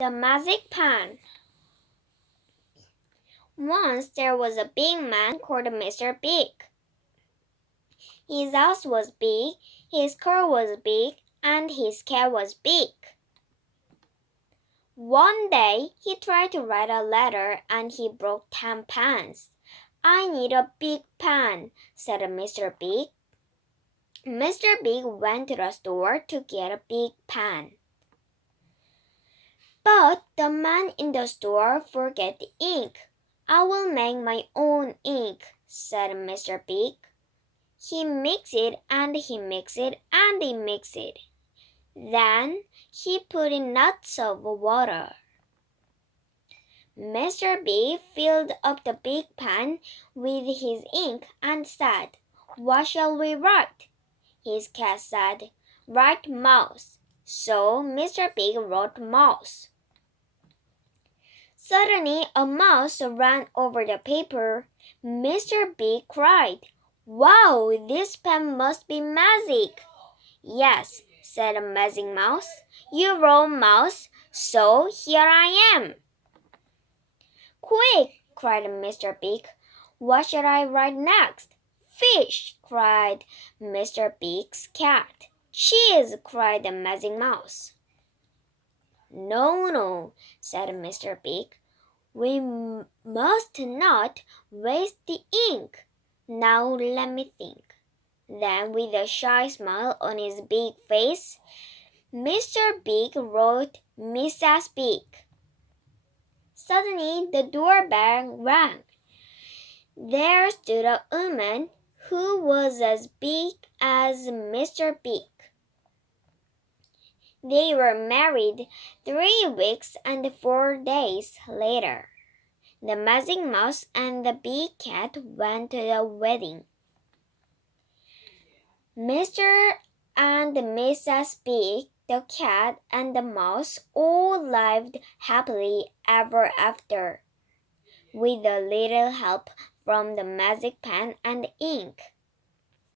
The magic pen. Once there was a big man called Mr. Big. His house was big, his car was big, and his cat was big. One day, he tried to write a letter and he broke 10 pens. I need a big pen, said Mr. Big. Mr. Big went to the store to get a big pen. But the man in the store forgot the ink. I will make my own ink, said Mr. Big. He mixed it and he mixed it and he mixed it. Then he put in lots of water. Mr. Big filled up the big pen with his ink and said, "What shall we write?" His cat said, "Write mouse." So Mr. Big wrote mouse. Suddenly a mouse ran over the paper. Mr. Big cried, "Wow, this pen must be magic." "Yes," said the magic mouse. "You wrote mouse, so here I am." "Quick!" cried Mr. Big. "What shall I write next?" "Fish!" cried Mr. Big's cat. "Cheese!" cried the magic mouse. No, said Mr. Big. "We must not waste the ink. Now let me think." Then, with a shy smile on his big face, Mr. Big wrote Mrs. Big. Suddenly, the doorbell rang. There stood a woman who was as big as Mr. Big. They were married 3 weeks and 4 days later. The magic mouse and the big cat went to the wedding. Mr. and Mrs. Big, the cat, and the mouse all lived happily ever after, with a little help from the magic pen and ink.